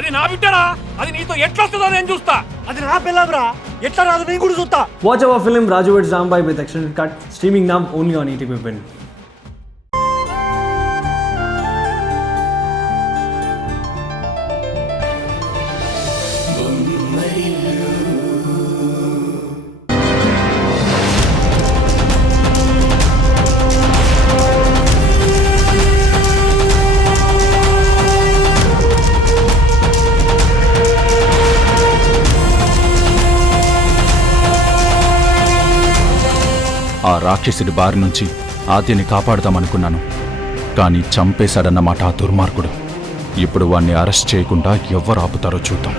అది నా బిడ్డరా, అది నీతో ఎట్లా వస్తుందో నేను చూస్తా. అది నా పిల్లరా, ఎట్లా రాదు నేను కూడా చూస్తా. Watch our film Raju vs. Rambai with extended cut, streaming now only on ETV Win. ఆ రాక్షసుడి బారి నుంచి ఆద్యని కాపాడుదామనుకున్నాను, కానీ చంపేశాడన్నమాట ఆ దుర్మార్గుడు. ఇప్పుడు వాణ్ణి అరెస్ట్ చేయకుండా ఎవరు ఆపుతారో చూద్దాం.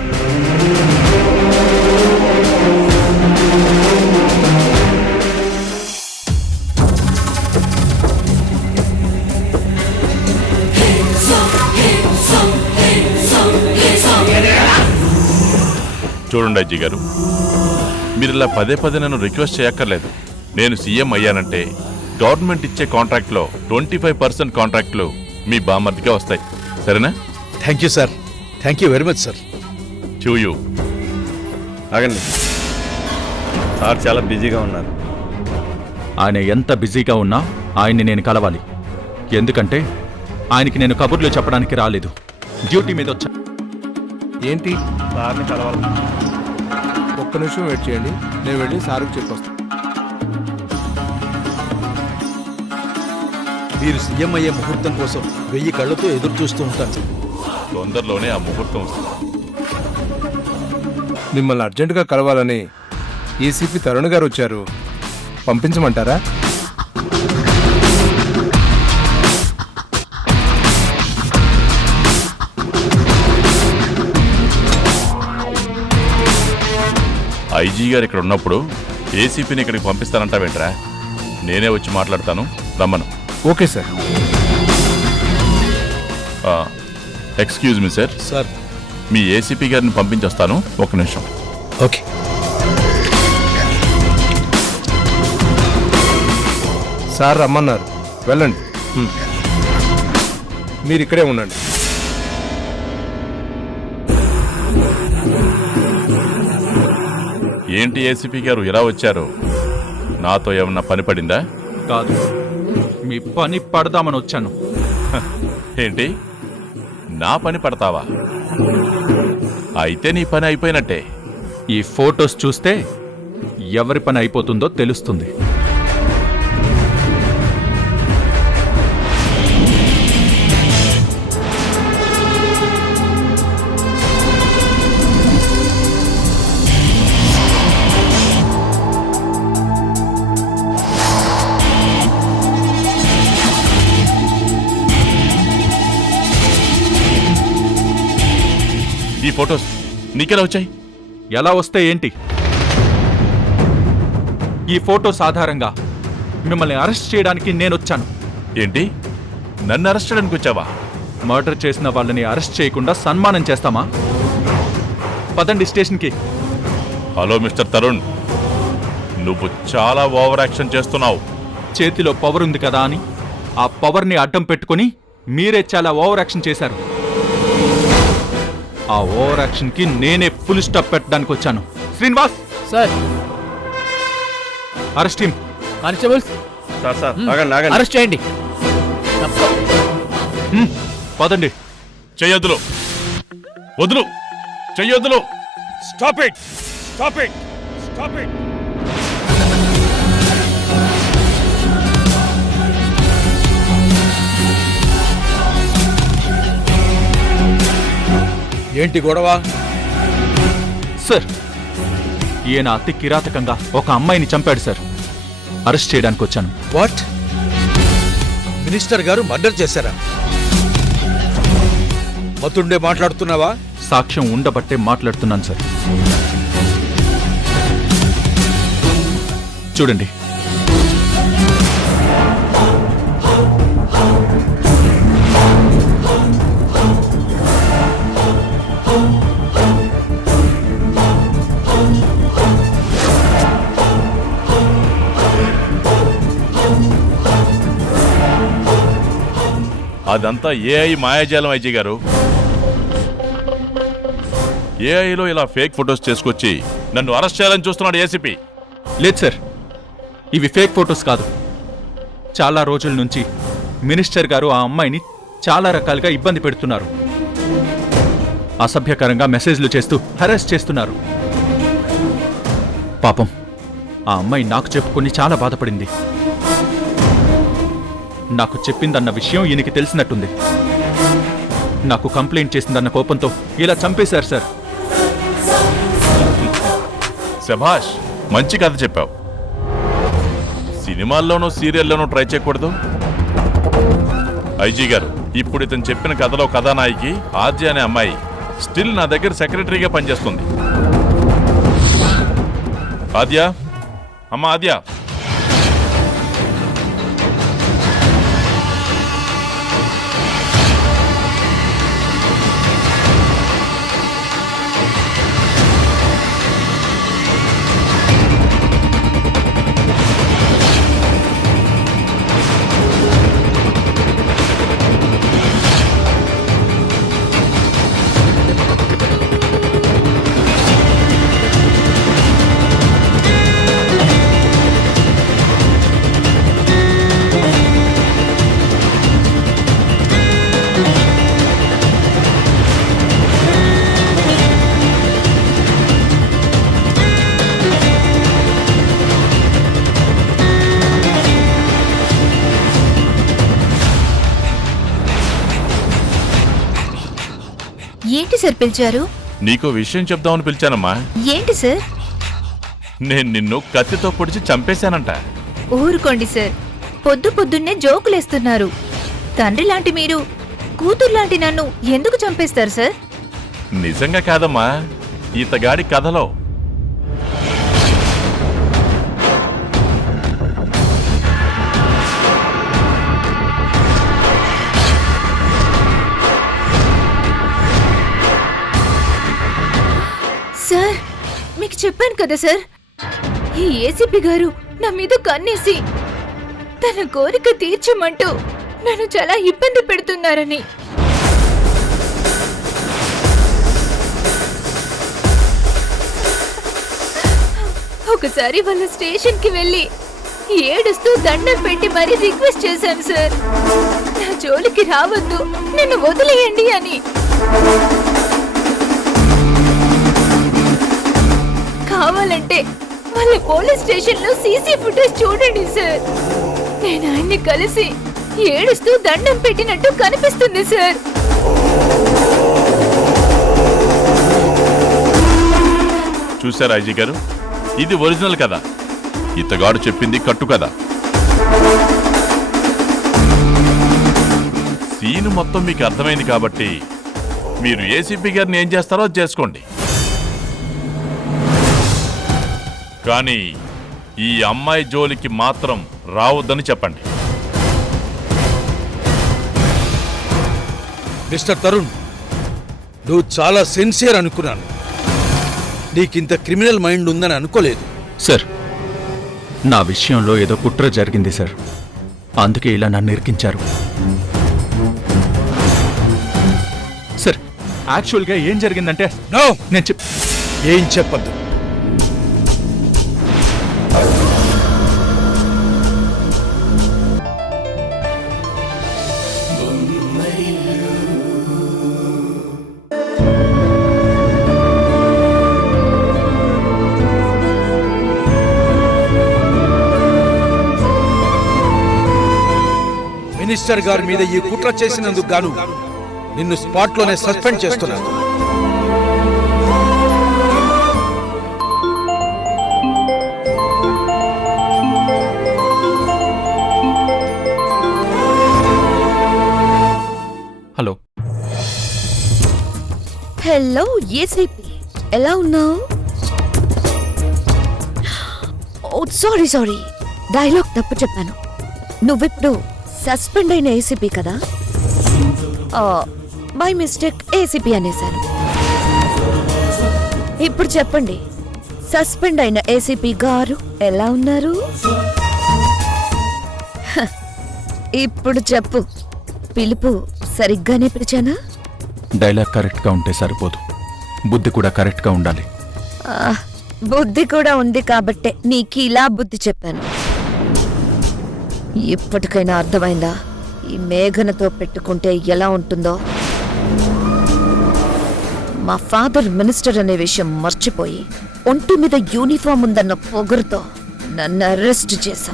చూడండి అజ్జి గారు, మీరు ఇలా పదే పదే నన్ను రిక్వెస్ట్ చేయక్కర్లేదు. నేను సీఎం అయ్యానంటే గవర్నమెంట్ ఇచ్చే కాంట్రాక్ట్లో 25% కాంట్రాక్ట్లు మీ బామర్దిగా వస్తాయి, సరేనా? Thank you sir, thank you very much sir. చూయు ఆగండి సార్, చాలా బిజీగా ఉన్నారు. ఆయన ఎంత బిజీగా ఉన్నా ఆయన్ని నేను కలవాలి. ఎందుకంటే ఆయనకి నేను కబుర్లు చెప్పడానికి రాలేదు, డ్యూటీ మీద వచ్చా. ఏంటి సార్ని కలవాలి. ఒక్క నిమిషం వెయిట్ చేయండి, నేను వెళ్ళి సార్కి చెప్పొస్తాను. మీరు సీఎం అయ్యే ముహూర్తం కోసం 1000 కళ్ళతో ఎదురు చూస్తూ ఉంటాను. తొందరలోనే ఆ ముహూర్తం వస్తుంది. మిమ్మల్ని అర్జెంటుగా కలవాలని ఏసీపీ తరుణ్ గారు వచ్చారు, పంపించమంటారా? ఐజీ గారు ఇక్కడ ఉన్నప్పుడు ఏసీపీని ఇక్కడికి పంపిస్తానంటావేంట్రా? నేనే వచ్చి మాట్లాడతాను, రమ్మను. Okay sir. Excuse me sir, sir మీ ఏసీపీ గారిని పంపించొస్తాను, ఒక్క నిమిషం. ఓకే. సార్ రమ్మన్నారు, వెళ్ళండి. మీరు ఇక్కడే ఉండండి. ఏంటి ఏసీపీ గారు ఇలా వచ్చారు? నాతో ఏమన్నా పని పడిందా? కాదు, మీ పని పడదామని వచ్చాను. ఏంటి, నా పని పడతావా? అయితే నీ పని అయిపోయినట్టే. ఈ ఫోటోస్ చూస్తే ఎవరి పని అయిపోతుందో తెలుస్తుంది. ఈ ఫొటోస్ నీకెలా వచ్చాయి? ఎలా వస్తే ఏంటి? ఈ ఫోటోస్ ఆధారంగా మిమ్మల్ని అరెస్ట్ చేయడానికి నేనొచ్చాను. ఏంటి, నన్ను అరెస్ట్ చేయడానికి వచ్చావా? మర్డర్ చేసిన వాళ్ళని అరెస్ట్ చేయకుండా సన్మానం చేస్తామా? పదండి స్టేషన్కి. హలో మిస్టర్ తరుణ్, నువ్వు చాలా ఓవర్ యాక్షన్ చేస్తున్నావు. చేతిలో పవర్ ఉంది కదా అని ఆ పవర్ని అడ్డం పెట్టుకుని మీరే చాలా ఓవర్ యాక్షన్ చేశారు. ఆ ఓవర్ యాక్షన్ కి నేనే ఫుల్ స్టాప్ పెట్టడానికి వచ్చాను. Srinivas sir, arrest him. Constables sir sir ఆగండి ఆగండి. అరెస్ట్ చేయండి. పదండి. చెయ్యొద్దులు, వదులు, చెయ్యొద్దులు. Stop it, stop it, stop it. ఏంటి గొడవ? సార్, ఈయన అతి కిరాతకంగా ఒక అమ్మాయిని చంపాడు సార్. అరెస్ట్ చేయడానికి వచ్చాను. వాట్? మినిస్టర్ గారు మర్డర్ చేశారా? మతుండే మాట్లాడుతున్నావా? సాక్ష్యం ఉండబట్టే మాట్లాడుతున్నాను సార్. చూడండి, అదంతా ఏఐ మాయాజాలం ఐజీ గారు. ఏఐలో ఇలా ఫేక్ ఫొటోస్ చేసుకొచ్చి నన్ను అరెస్ట్ చేయాలని చూస్తున్నాడు ఏసీపీ. లేదు సార్, ఇవి ఫేక్ ఫొటోస్ కాదు. చాలా రోజుల నుంచి మినిస్టర్ గారు ఆ అమ్మాయిని చాలా రకాలుగా ఇబ్బంది పెడుతున్నారు. అసభ్యకరంగా మెసేజ్లు చేస్తూ హరాస్ చేస్తున్నారు. పాపం ఆ అమ్మాయి నాకు చెప్పుకొని చాలా బాధపడింది. నాకు చెప్పిందన్న విషయం ఈయనకి తెలిసినట్టుంది. నాకు కంప్లైంట్ చేసిందన్న కోపంతో ఇలా చంపేశారు సార్. శభాష్, మంచి కథ చెప్పావు. సినిమాల్లోనూ సీరియల్లోనూ ట్రై చేయకూడదు. ఐజీ గారు, ఇప్పుడు ఇతను చెప్పిన కథలో కథానాయికి ఆద్య అనే అమ్మాయి స్టిల్ నా దగ్గర సెక్రటరీగా పనిచేస్తుంది. ఆద్య, అమ్మ ఆద్య, ఏంటి సార్ పిలిచారు? నీకో విషయం చెప్దామని పిలిచానమ్మా. ఏంటి సార్? నేను నిన్ను కత్తితో పొడిచి చంపేశానంట. ఊరుకోండి సార్, పొద్దు పొద్దున్నే జోకులేస్తున్నారు. తండ్రి లాంటి మీరు కూతురు లాంటి నన్ను ఎందుకు చంపేస్తారు సార్? నిజంగా కాదమ్మా, ఈతగాడి కథలో. సార్, మీకు చెప్పాను కదా సార్, ఈ ఏసీపీ గారు నా మీద కన్నేసి తన కోరిక తీర్చమంటూ నన్ను చాలా ఇబ్బంది పెడుతున్నారని. ఒకసారి వాళ్ళ స్టేషన్కి వెళ్ళి ఏడుస్తూ దండం పెట్టి మరీ రిక్వెస్ట్ చేశాను సార్, నా జోలికి రావద్దు, నన్ను వదిలేయండి అని. కావాలంటే వాళ్ళ పోలీస్ స్టేషన్ లో సీసీ ఫుటేజ్ చూడండి సార్. నేను ఆయన్ని కలిసి ఏడుస్తూ దండం పెట్టినట్టు కనిపిస్తుంది సార్. చూశారా ఐజీ గారు, ఇది ఒరిజినల్ కదా. ఇతగాడు చెప్పింది కట్టు కదా. సీన్ మొత్తం మీకు అర్థమైంది కాబట్టి మీరు ఏసీపీ గారిని ఏం చేస్తారో అది చేసుకోండి. కానీ ఈ అమ్మాయి జోలికి మాత్రం రావద్దని చెప్పండి. మిస్టర్ తరుణ్, నువ్వు చాలా సిన్సియర్ అనుకున్నాను. నీకింత క్రిమినల్ మైండ్ ఉందని అనుకోలేదు. సార్, నా విషయంలో ఏదో కుట్ర జరిగింది సార్, అందుకే ఇలా నన్ను ఇరికించారు. సార్, యాక్చువల్గా ఏం జరిగిందంటే నో, నేను ఏం చెప్పద్దు. మినిస్టర్ గారి మీద ఈ కుట్ర చేసినందుకు గాను నిన్ను స్పాట్ లోనే సస్పెండ్ చేస్తున్నాను. హలో. హలో ఏసీపీ, ఎలా ఉన్నావు? ఓ సారీ సారీ, డైలాగ్ తప్పు చెప్పాను. నువ్విప్పుడు సస్పెండ్ అయిన ఏసీపీ కదా? బై మిస్టేక్ ఏసీపీ అనేశాను. ఇప్పుడు చెప్పండి, సస్పెండ్ అయిన ఏసీపీ గారు ఎలా ఉన్నారు? ఇప్పుడు చెప్పు, పిలుపు సరిగ్గానే పిలిచానా? డైలాగ్ కరెక్ట్గా ఉంటే సరిపోదు, బుద్ధి కూడా కరెక్ట్గా ఉండాలి. బుద్ధి కూడా ఉంది కాబట్టే నీకు ఇలా బుద్ధి చెప్పాను. ఇప్పటికైనా అర్థమైందా ఈ మేఘనతో పెట్టుకుంటే ఎలా ఉంటుందో? మా ఫాదర్ మినిస్టర్ అనే విషయం మర్చిపోయి ఒంటి మీద యూనిఫామ్ ఉందన్న పొగరుతో నన్ను అరెస్ట్ చేశా.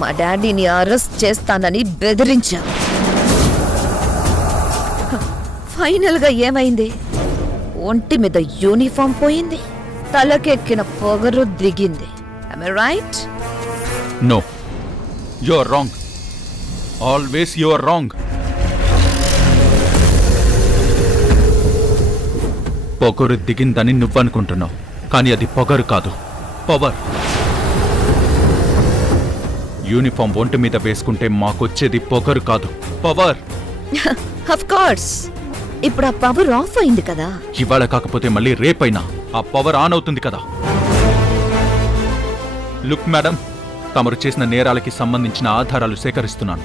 మా డాడీని అరెస్ట్ చేస్తానని బెదిరించా. ఫైనల్ గా ఏమైంది? ఒంటి మీద యూనిఫామ్ పోయింది, తలకెక్కిన పొగరు దిగింది. Am I right? No, you are wrong. Always you are wrong. పొగరు దిగిందని నువ్వనుకుంటున్నావు, కానీ అది పొగరు కాదు, పవర్. యూనిఫామ్ ఒంటి మీద వేసుకుంటే మాకొచ్చేది పొగరు కాదు, పవర్. Of course. ఇప్పుడు ఆ పవర్ ఆఫ్ అయింది కదా. ఇవాళ కాకపోతే మళ్ళీ రేపైనా ఆ పవర్ ఆన్ అవుతుంది కదా. లుక్ మేడం, తమరు చేసిన నేరాలకి సంబంధించిన ఆధారాలు సేకరిస్తున్నాను.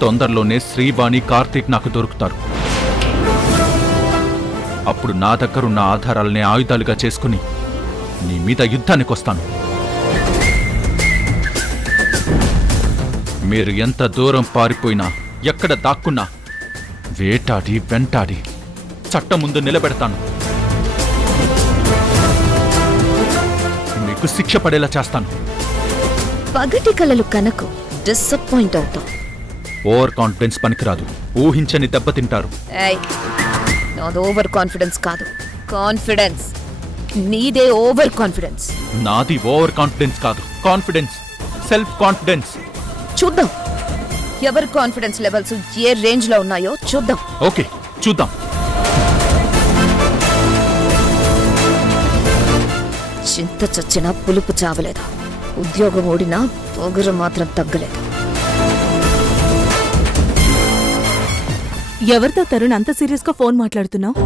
తొందరలోనే శ్రీవాణి, కార్తీక్ నాకు దొరుకుతారు. అప్పుడు నా దగ్గరున్న ఆధారాలనే ఆయుధాలుగా చేసుకుని నీ మీద యుద్ధానికి వస్తాను. మీరు ఎంత దూరం పారిపోయినా, ఎక్కడ దాక్కున్నా వేటాడి వెంటాడి చట్టం ముందు నిలబెడతాను. మీకు శిక్ష పడేలా చేస్తాను. పగటి కలలు కనకు, డిసప్పాయింట్ అవుతాం. ఓవర్ కాన్ఫిడెన్స్ పనికిరాదు, ఊహించని దెబ్బతింటారు. నాది ఓవర్ కాన్ఫిడెన్స్ కాదు, కాన్ఫిడెన్స్. నీదే ఓవర్ కాన్ఫిడెన్స్. నాది ఓవర్ కాన్ఫిడెన్స్ కాదు, కాన్ఫిడెన్స్, సెల్ఫ్ కాన్ఫిడెన్స్. చూద్దాం ఎవరి కాన్ఫిడెన్స్ లెవెల్స్ ఏ రేంజ్ లో ఉన్నాయో చూద్దాం. ఓకే, చూద్దాం. చింత చచ్చినా పులుపు చావలేదు, ఉద్యోగం ఓడినా పొగరు మాత్రం తగ్గలేదు. ఎవరితో తరుణ్ అంత సీరియస్ గా ఫోన్ మాట్లాడుతున్నావు?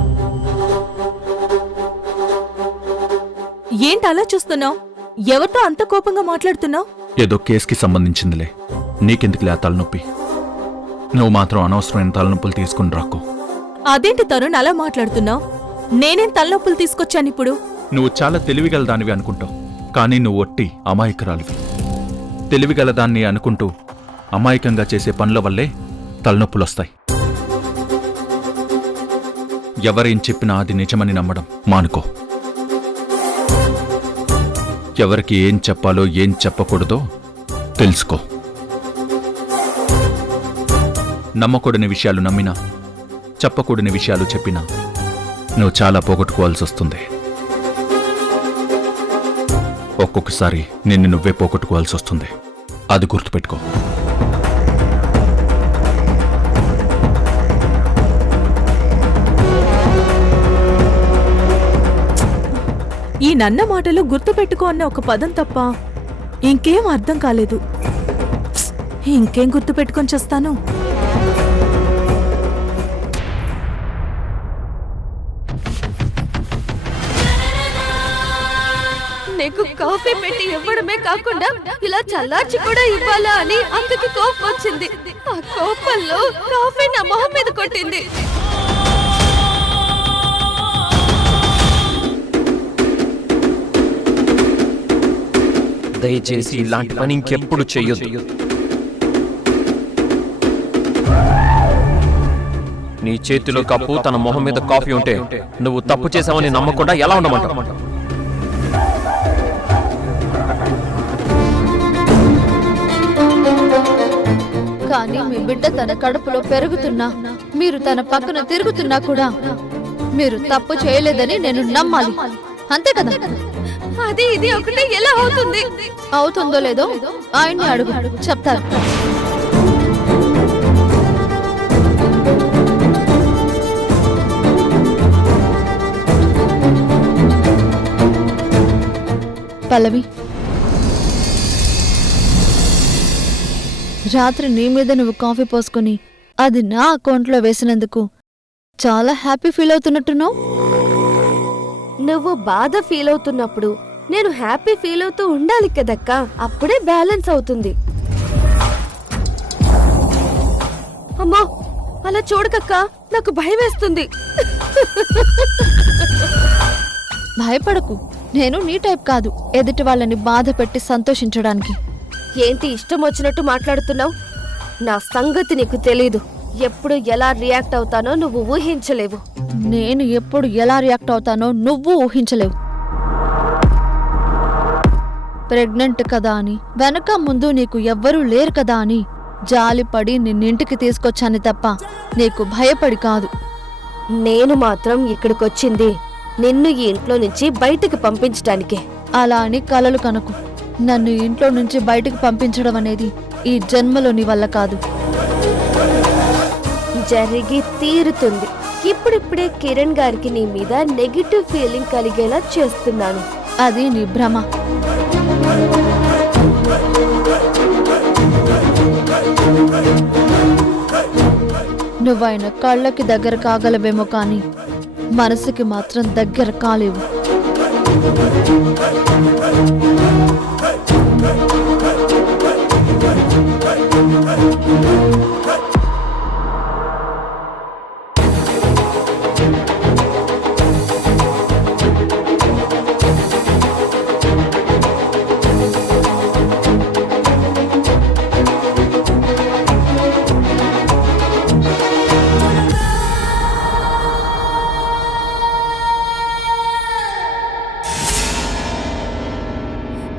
ఏంటి అలా చూస్తున్నావు? ఎవరితో అంత కోపంగా మాట్లాడుతున్నావు? ఏదో కేసుకి సంబంధించిందిలే, నీకెందుకులే ఆ తలనొప్పి. నువ్వు మాత్రం అనవసరమైన తలనొప్పులు తీసుకుని రాకు. అదేంటి తరుణ్ అలా మాట్లాడుతున్నావు? నేనేం తలనొప్పులు తీసుకొచ్చానిప్పుడు? నువ్వు చాలా తెలివిగలదానివి అనుకుంటావు, కానీ నువ్వు ఒట్టి అమాయకురాలివి. తెలివిగలదాన్ని అనుకుంటూ అమాయకంగా చేసే పనుల వల్లే తలనొప్పులొస్తాయి. ఎవరేం చెప్పినా అది నిజమని నమ్మడం మానుకో. ఎవరికి ఏం చెప్పాలో ఏం చెప్పకూడదో తెలుసుకో. నమ్మకూడని విషయాలు నమ్మినా, చెప్పకూడని విషయాలు చెప్పినా నువ్వు చాలా పోగొట్టుకోవాల్సి వస్తుంది. ఒక్కొక్కసారి నిన్ను నువ్వే పోగొట్టుకోవాల్సి వస్తుంది, అది గుర్తుపెట్టుకో. ఈ నన్న మాటలు గుర్తుపెట్టుకో అన్న ఒక పదం తప్ప ఇంకేం అర్థం కాలేదు. ఇంకేం గుర్తుపెట్టుకొని చేస్తాను? నీకు కాఫీ పెట్టి ఇవ్వడమే కాకుండా ఇలా చల్లార్చి కూడా ఇవ్వాలా అని అక్కకి కోపం వచ్చింది. ఆ కోపంలో కాఫీ నా మొహం మీద కొట్టింది. దయచేసి ఇలాంటి పని ఇంకెప్పుడు చెయ్యొద్దు. నీ చేతిలో కప్పు, తన మొహం మీద కాఫీ ఉంటే నువ్వు తప్పు చేసావని నమ్మకుండా ఎలా ఉండమంటావు? కానీ మీ బిడ్డ తన కడుపులో పెరుగుతున్నా, మీరు తన పక్కన తిరుగుతున్నా కూడా మీరు తప్పు చేయలేదని నేను నమ్మాలి, అంతే కదా? అది ఇది ఒకటే ఎలా అవుతుంది? అవుతుందో లేదో ఆయన్ని అడుగు, చెప్తారు. పల్లవి, రాత్రి నీ మీద నువ్వు కాఫీ పోసుకొని అది నా అకౌంట్లో వేసినందుకు చాలా హ్యాపీ ఫీల్ అవుతున్నట్టున్నావు. నువ్వు బాధ ఫీల్ అవుతున్నప్పుడు నేను హ్యాపీ ఫీల్ అవుతూ ఉండాలి కదక్కా, అప్పుడే బ్యాలెన్స్ అవుతుంది. అమ్మా అలా చూడకక్క, నాకు భయం వేస్తుంది. భయపడకు, నేను నీ టైప్ కాదు ఎదుటి వాళ్ళని బాధ పెట్టి సంతోషించడానికి. ఏంటి ఇష్టం వచ్చినట్టు మాట్లాడుతున్నావు? నా సంగతి నీకు తెలీదు. ఎప్పుడు ఎలా రియాక్ట్ అవుతానో నువ్వు ఊహించలేవు. నేను ఎప్పుడు ఎలా రియాక్ట్ అవుతానో నువ్వు ఊహించలేవు. ప్రెగ్నెంట్ కదా అని, వెనక ముందు నీకు ఎవ్వరూ లేరు కదా అని జాలిపడి నిన్నింటికి తీసుకొచ్చాను తప్ప నీకు భయపడి కాదు. నేను మాత్రం ఇక్కడికొచ్చింది నిన్ను ఈ ఇంట్లో నుంచి బయటికి పంపించటానికే. అలా అని కలలు కనకు. నన్ను ఇంట్లో నుంచి బయటికి పంపించడం అనేది ఈ జన్మలో నీ వల్ల కాదు. జరిగి తీరుతుంది. ఇప్పుడిప్పుడే కిరణ్ గారికి నీ మీద నెగిటివ్ ఫీలింగ్ కలిగేలా చేస్తున్నాను. అది నీ భ్రమ. నువ్వైన కళ్ళకి దగ్గర కాగలవేమో కానీ మనసుకి మాత్రం దగ్గర కాలేవు.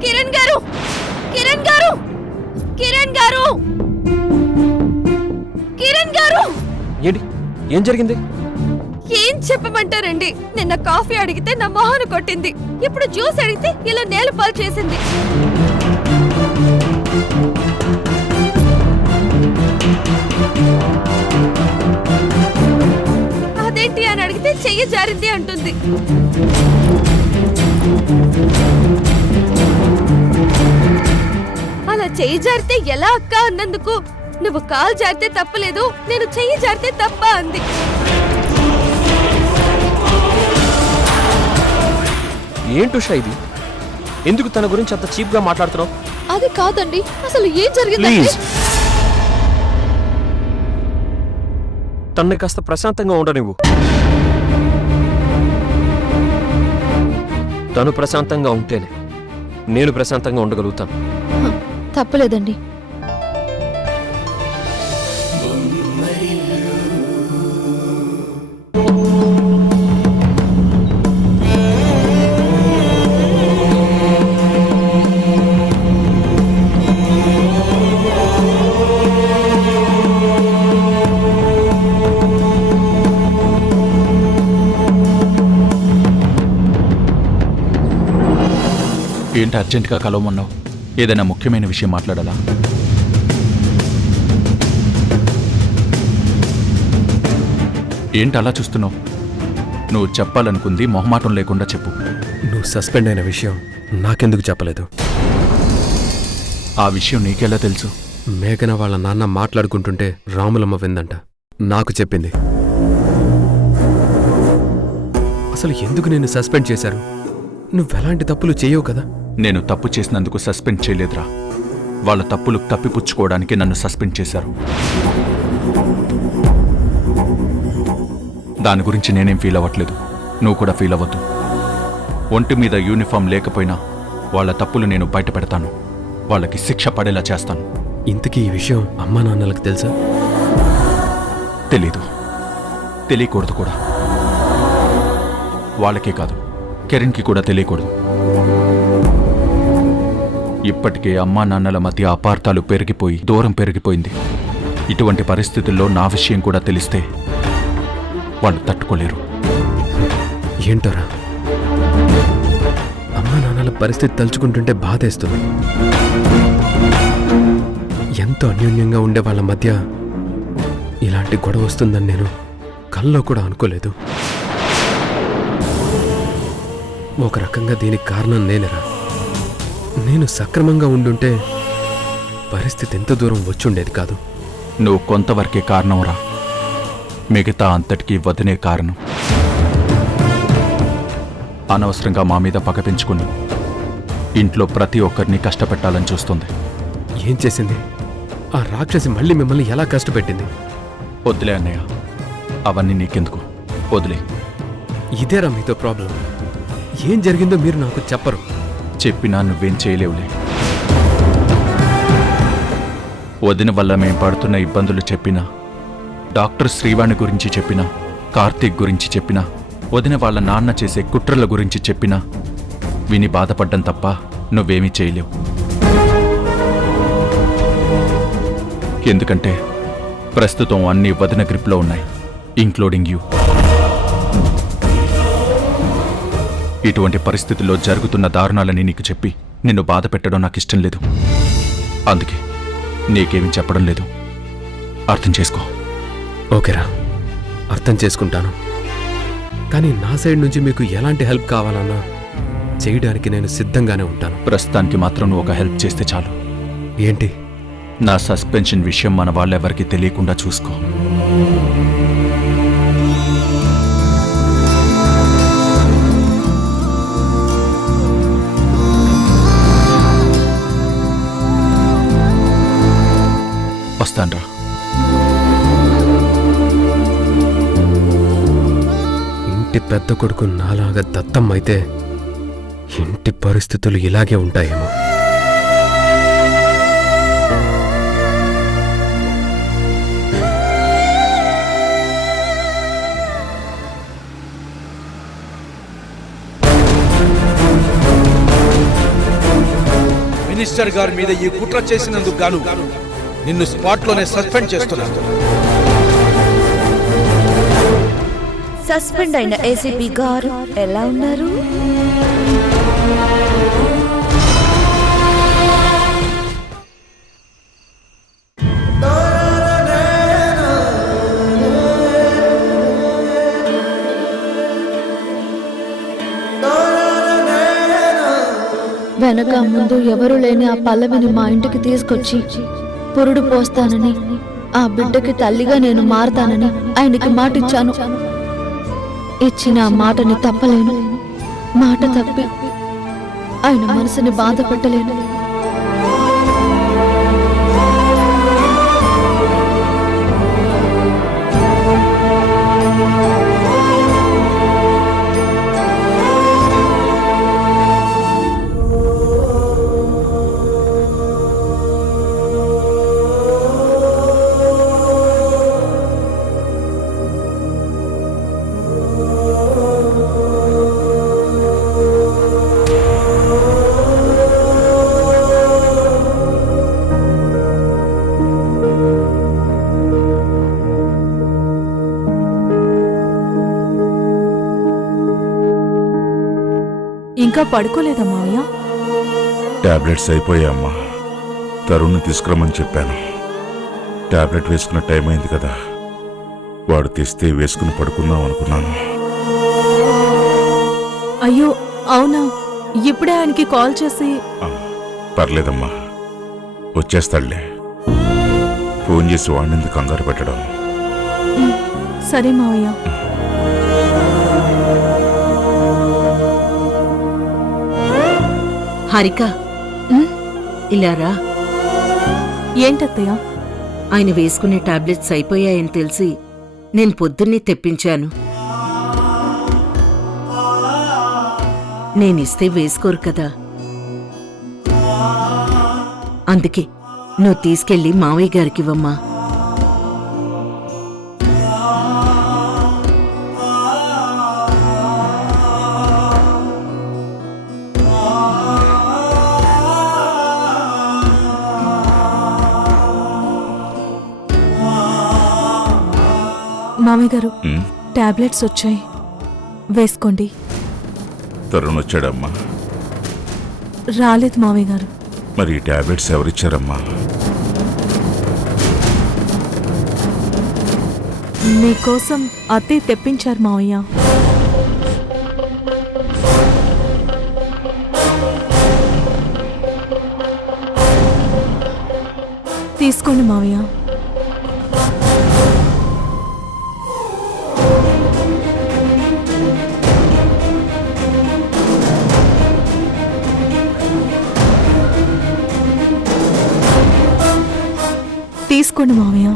కిరణ్ గారు, కిరణ్ గారు, కిరణ్ గారు, కిరణ్ గారు! ఏంటి, ఏం జరిగింది? ఏం చెప్పమంటారండి? నిన్న కాఫీ అడిగితే నా మొహాన కొట్టింది. ఇప్పుడు జ్యూస్ అడిగితే ఇలా నేలపాలు చేసింది. అదేంటి అని అడిగితే చెయ్యి జారింది అంటుంది. అలా చెయ్యి జారితే ఎలా అక్క అన్నందుకు నువ్వు కాలు జారితే తప్పలేదు, నేను చెయ్యి జారితే తప్ప అంది. ఏంటుషా ఇది? ఎందుకు తన గురించి అంత చీప్ గా మాట్లాడుతున్నావు? అది కాదండి, అసలు ఏం జరిగింది? ప్లీజ్ తన్ని కాస్త ప్రశాంతంగా ఉండనివ్వు. తను ప్రశాంతంగా ఉంటేనే నేను ప్రశాంతంగా ఉండగలుగుతాను. తప్పలేదండి. ఏంటి అర్జెంటుగా కలవమన్నావు? ఏదైనా ముఖ్యమైన విషయం మాట్లాడాలా? ఏంటి అలా చూస్తున్నావు? నువ్వు చెప్పాలనుకుంది మొహమాటం లేకుండా చెప్పు. నువ్వు సస్పెండ్ అయిన విషయం నాకెందుకు చెప్పలేదు? ఆ విషయం నీకెలా తెలుసు? మేఘన వాళ్ళ నాన్న మాట్లాడుకుంటుంటే రాములమ్మ విందంట. నాకు చెప్పింది. అసలు ఎందుకు నేను సస్పెండ్ చేశారు? నువ్వెలాంటి తప్పులు చేయవు కదా. నేను తప్పు చేసినందుకు సస్పెండ్ చేయలేదురా. వాళ్ళ తప్పులు కప్పిపుచ్చుకోవడానికి నన్ను సస్పెండ్ చేశారు. దాని గురించి నేనేం ఫీల్ అవ్వట్లేదు. నువ్వు కూడా ఫీల్ అవ్వద్దు. ఒంటి మీద యూనిఫామ్ లేకపోయినా వాళ్ళ తప్పులు నేను బయట పెడతాను. వాళ్ళకి శిక్ష పడేలా చేస్తాను. ఇంతకీ ఈ విషయం అమ్మా నాన్నలకు తెలుసా? తెలీదు, తెలియకూడదు కూడా. వాళ్ళకే కాదు, కిరణ్కి కూడా తెలియకూడదు. ఇప్పటికే అమ్మా నాన్నల మధ్య అపార్థాలు పెరిగిపోయి దూరం పెరిగిపోయింది. ఇటువంటి పరిస్థితుల్లో నా విషయం కూడా తెలిస్తే వాళ్ళు తట్టుకోలేరు. ఏంటోరా, అమ్మా నాన్నల పరిస్థితి తలుచుకుంటుంటే బాధేస్తుంది. ఎంతో అన్యోన్యంగా ఉండే వాళ్ళ మధ్య ఇలాంటి గొడవ వస్తుందని నేను కల్లో కూడా అనుకోలేదు. ఒక రకంగా దీనికి కారణం నేనేరా. నేను సక్రమంగా ఉండుంటే పరిస్థితి ఎంత దూరం వచ్చుండేది కాదు. నువ్వు కొంతవరకే కారణంరా, మిగతా అంతటికీ వదినే కారణం. అనవసరంగా మా మీద పగ పెంచుకుని ఇంట్లో ప్రతి ఒక్కరిని కష్టపెట్టాలని చూస్తుంది. ఏం చేసింది? ఆ రాక్షసి మళ్ళీ మిమ్మల్ని ఎలా కష్టపెట్టింది? వద్దులే అన్నయ్య, అవన్నీ నీకెందుకు, వదిలే. ఇదేరా మీతో ప్రాబ్లం. ఏం జరిగిందో మీరు నాకు చెప్పరు. చెప్పినా నువ్వేం చేయలేవులే. వదిన వల్ల మేం పడుతున్న ఇబ్బందులు చెప్పినా, డాక్టర్ శ్రీవాణి గురించి చెప్పినా, కార్తీక్ గురించి చెప్పినా, వదిన వాళ్ళ నాన్న చేసే కుట్రల గురించి చెప్పినా విని బాధపడ్డం తప్ప నువ్వేమీ చేయలేవు. ఎందుకంటే ప్రస్తుతం అన్నీ వదిన గ్రిప్లో ఉన్నాయి, ఇంక్లూడింగ్ యూ. ఇటువంటి పరిస్థితుల్లో జరుగుతున్న దారుణాలని నీకు చెప్పి నిన్ను బాధ పెట్టడం నాకు ఇష్టం లేదు. అందుకే నీకేమీ చెప్పడం లేదు. అర్థం చేసుకో. ఓకేరా, అర్థం చేసుకుంటాను. కానీ నా సైడ్ నుంచి మీకు ఎలాంటి హెల్ప్ కావాలన్నా చేయడానికి నేను సిద్ధంగానే ఉంటాను. ప్రస్తుతానికి మాత్రం నువ్వు ఒక హెల్ప్ చేస్తే చాలు. ఏంటి? నా సస్పెన్షన్ విషయం మన వాళ్ళెవరికి తెలియకుండా చూసుకో. వస్తాన్రా. ఇంటి పెద్ద కొడుకు నాలాగా దత్తం అయితే ఇంటి పరిస్థితులు ఇలాగే ఉంటాయేమో. మినిస్టర్ గారి మీద ఈ కుట్ర చేసినందుకు గాను నిన్ను స్పాట్లోనే సస్పెండ్ చేస్తున్నాను. సస్పెండ్ అయిన ఏసీపీ గారు ఎలా ఉన్నారు? వెనక ముందు ఎవరు లేని ఆ పల్లవిని మా ఇంటికి తీసుకొచ్చి పురుడు పోస్తానని, ఆ బిడ్డకి తల్లిగా నేను మారతానని ఆయనకి మాటిచ్చాను. ఇచ్చిన ఆ మాటని తప్పలేను. మాట తప్పి ఆయన మనసుని బాధ పెట్టలేను. ఇంకా పడుకోలేదా మావయ్య? టాబ్లెట్స్ అయిపోయామ్మా. తరుణ్ని తీసుకురమ్మని చెప్పాను. టాబ్లెట్ వేసుకున్న టైం అయింది కదా, వాడు తెస్తే వేసుకుని పడుకుందాం అనుకున్నాను. అయ్యో అవునా? ఇప్పుడే ఆయనకి కాల్ చేసి. పర్లేదమ్మా, వచ్చేస్తాడులే. ఫోన్ చేసి వాడిని కంగారు పెట్టడం. సరే మావయ్య. హారిక, ఇలారా. ఏంటత్తయ్య? ఆయన వేసుకునే టాబ్లెట్స్ అయిపోయాయని తెలిసి నేను పొద్దున్నే తెప్పించాను. నేనిస్తే వేసుకోరు కదా, అందుకే నువ్వు తీసుకెళ్లి మావయ్య గారికి ఇవ్వమ్మా. మామయ్య గారు, టాబ్లెట్స్ వచ్చాయి, వేసుకోండి. తరుణ్ వచ్చాడమ్మా? రాలేదు మామయ్య గారు. మరి ఈ టాబ్లెట్స్ ఎవరిచ్చారమ్మా? మీకోసం అత్తయ్య తెప్పించారు మావయ్య. తీసుకోండి మావయ్య. తీసుకోండి మావయ్య.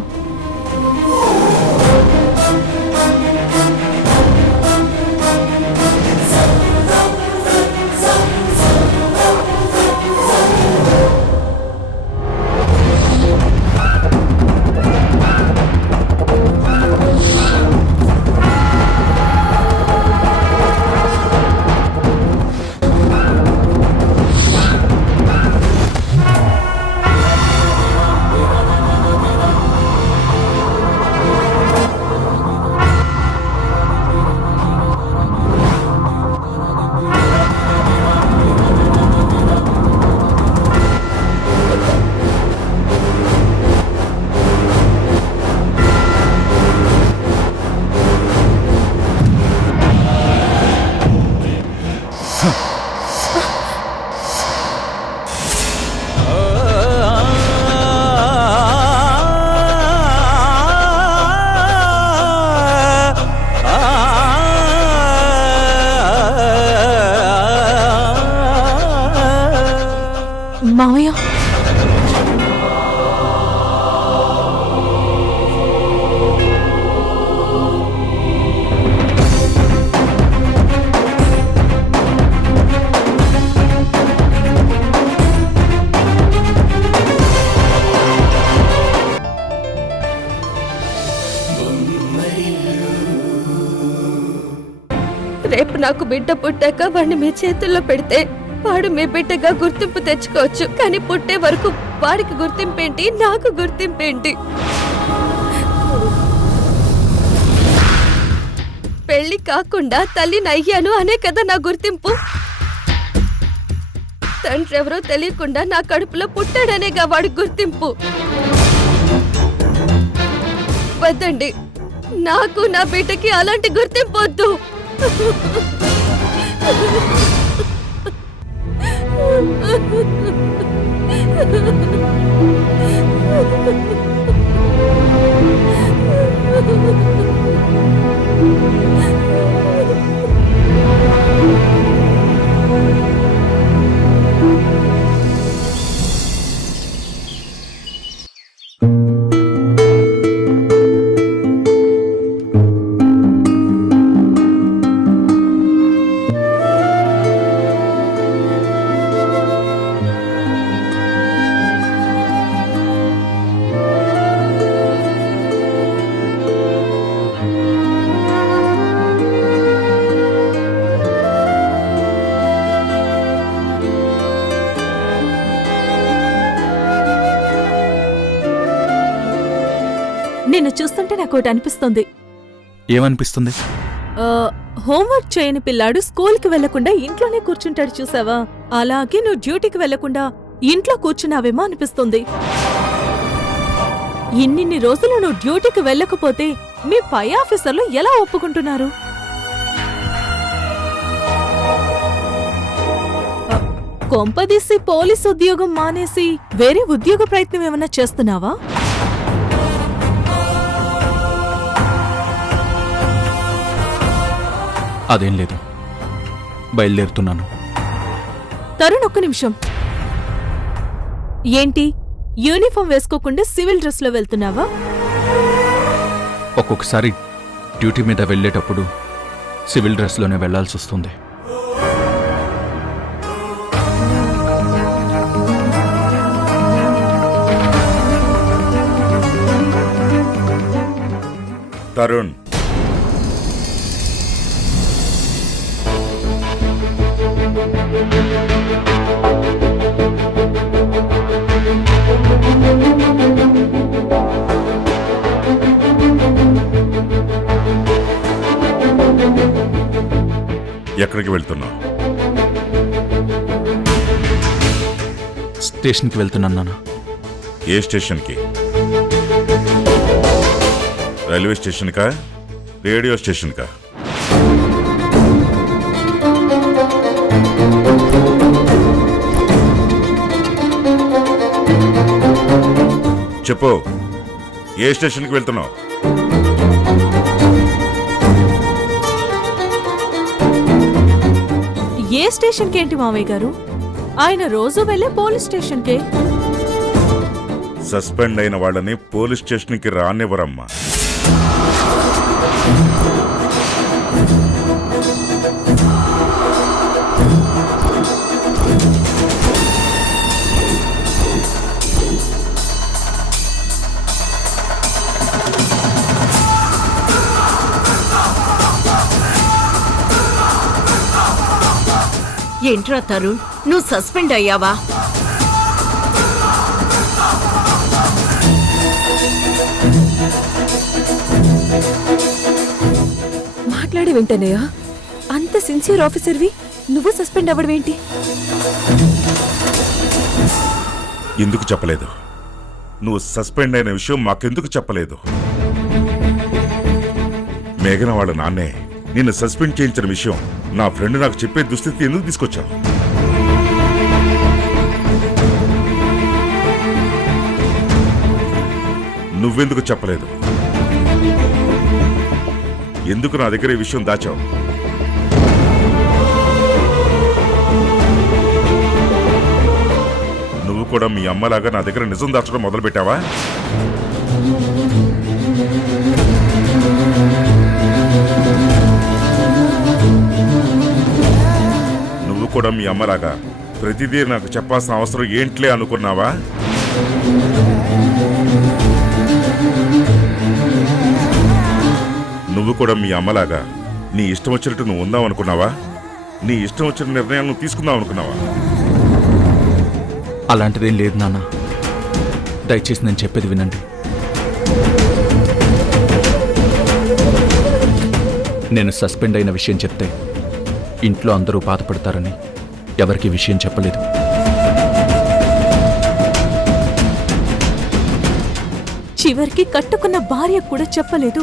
రేపు నాకు బిడ్డ పుట్టాక వాడిని మీ చేతుల్లో పెడితే వాడు మీ బిడ్డగా గుర్తింపు తెచ్చుకోవచ్చు, కానీ పుట్టే వరకు వాడికి గుర్తింపేంటి, నాకు గుర్తింపేంటి? పెళ్లి కాకుండా తల్లిని అయ్యాను అనే కదా నా గుర్తింపు. తండ్రి ఎవరో తెలియకుండా నా కడుపులో పుట్టాడనేగా వాడి గుర్తింపు. వద్దండి, నాకు నా బిడ్డకి అలాంటి గుర్తింపు వద్దు. నిన్ను చూస్తుంటే నాకు ఒకటి అనిపిస్తుంది. ఏమనిపిస్తుంది? హోంవర్క్ చేయని పిల్లాడు స్కూల్కి వెళ్లకుండా ఇంట్లోనే కూర్చుంటాడు చూసావా, అలాగే నువ్వు డ్యూటీకి వెళ్లకుండా ఇంట్లో కూర్చున్నావేమో అనిపిస్తుంది. ఇన్నిన్ని రోజులు నువ్వు డ్యూటీకి వెళ్ళకపోతే మీ పై ఆఫీసర్లు ఎలా ఒప్పుకుంటున్నారు? కొంపదీసి పోలీసు ఉద్యోగం మానేసి వేరే ఉద్యోగ ప్రయత్నం ఏమన్నా చేస్తున్నావా? అదేం లేదు, బయలుదేరుతున్నాను. తరుణ్, ఒక్క నిమిషం. ఏంటి, యూనిఫామ్ వేసుకోకుండా సివిల్ డ్రెస్లో వెళ్తున్నావా? ఒక్కొక్కసారి డ్యూటీ మీద వెళ్ళేటప్పుడు సివిల్ డ్రెస్లోనే వెళ్లాల్సి వస్తుంది. తరుణ్, ఎక్కడికి వెళ్తున్నావు? స్టేషన్కి వెళ్తున్నాను నాన్న. ఏ స్టేషన్కి? రైల్వే స్టేషన్కా, రేడియో స్టేషన్కా? చెప్పు, ఏ స్టేషన్కి వెళ్తున్నావు? ఏ స్టేషన్కేంటి మావయ్య గారు, ఆయన రోజు వెళ్ళే పోలీస్ స్టేషన్కే. సస్పెండ్ అయిన వాళ్ళని పోలీస్ స్టేషన్కి రానివ్వరమ్మా. ఏంట్రా తరుణ్, నువ్వు సస్పెండ్ అయ్యావా? మాట్లాడి వింటేనేయా, అంత సిన్సియర్ ఆఫీసర్వి నువ్వు సస్పెండ్ అవ్వడమేంటి? ఎందుకు చెప్పలేదు? నువ్వు సస్పెండ్ అయిన విషయం మాకెందుకు చెప్పలేదు? మేఘన వాళ్ళ నాన్నే నిన్ను సస్పెండ్ చేయించిన విషయం నా ఫ్రెండ్ నాకు చెప్పే దుస్థితి ఎందుకు తీసుకొచ్చావు? నువ్వెందుకు చెప్పలేదు? ఎందుకు నా దగ్గర ఈ విషయం దాచావు? నువ్వు కూడా మీ అమ్మలాగా నా దగ్గర నిజం దాచడం మొదలుపెట్టావా? నువ్వు కూడా మీ అమ్మలాగా ప్రతిదీ నాకు చెప్పాల్సిన అవసరం ఏంట్లే అనుకున్నావా? నువ్వు కూడా మీ అమ్మలాగా నీ ఇష్టం వచ్చినట్టు నువ్వు ఉందాం అనుకున్నావా? నీ ఇష్టం వచ్చిన నిర్ణయాలు నువ్వు తీసుకుందాం అనుకున్నావా? అలాంటిదేం లేదు నాన్న. దయచేసి నేను చెప్పేది వినండి. నేను సస్పెండ్ అయిన విషయం చెప్తే ఇంట్లో అందరూ బాధపడతారని ఎవరికి విషయం చెప్పలేదు. చివరికి కట్టుకున్న భార్య కూడా చెప్పలేదు.